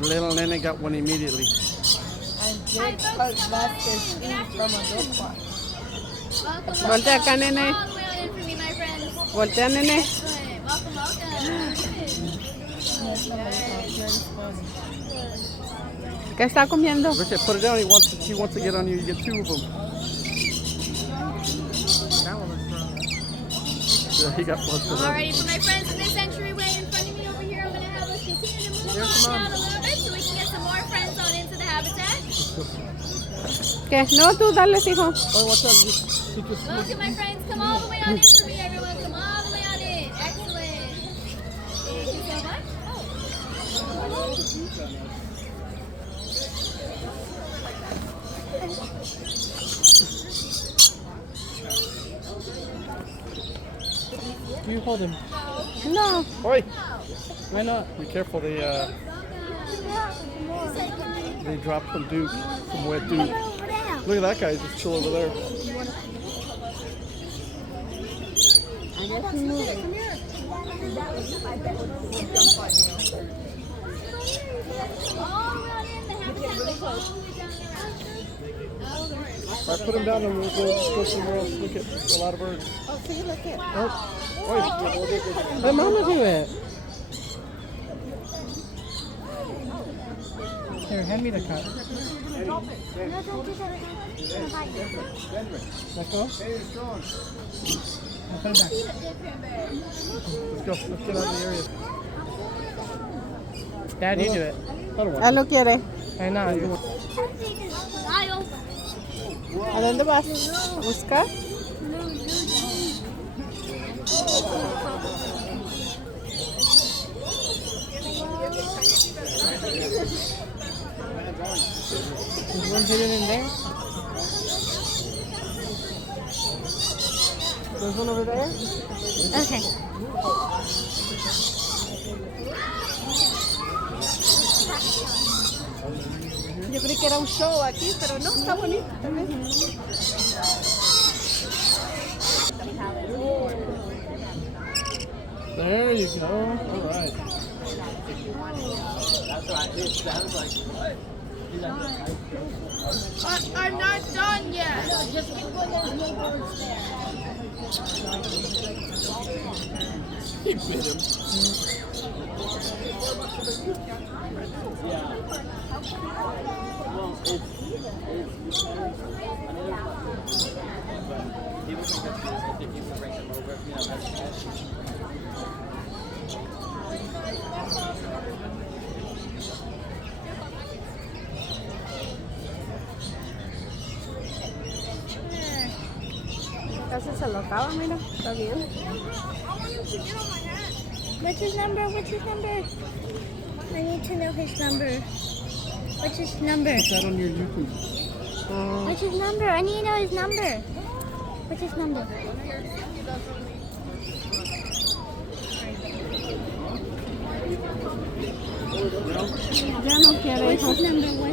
Little nene got one immediately. And Jake collected food from a dog park. Voltea acá, nene. Voltea, nene. ¿Qué está comiendo? Look at, put it down. He wants to get on you. You get two of them. Yeah, he got busted up. Alrighty, for my friends in this entryway in front of me over here, I'm going to have us continue to move on down a little bit so we can get some more friends on into the habitat. ¿Qué? No, tú dale, hijo. Oh, what's up? Welcome, my friends. Come all the way on in for me, everyone. Come all the way on in. Excellent. Thank you so much. You hold him. No. Oi! Why not? Be careful. They dropped some Duke, some wet Duke. Look at that guy. Just chill over there. All right, put him down and we'll go somewhere else. Look at a lot of birds. Oh, see, look at. Oh, Let mama do it. Here, hand me the cup. Let's go. Put it back. let's go. Let's get out of the area. Dad, you do it. I don't want Él lo quiere. I know. ¿A dónde vas? ¿Buscar? Is one hidden in there? There's one over there? Okay. Yo creí que era un show aquí, pero no, está bonito también. There you go. All right. I'm not done yet. Just keep going on the boards there. He bit him. Casi se lo acaba, mira. Está bien. What's his number? What's his number? I need to know his number. What's his number? Put that on your YouTube. What's his number? I need to know his number. What's his number? Ya no quiere, hijo. What's his number?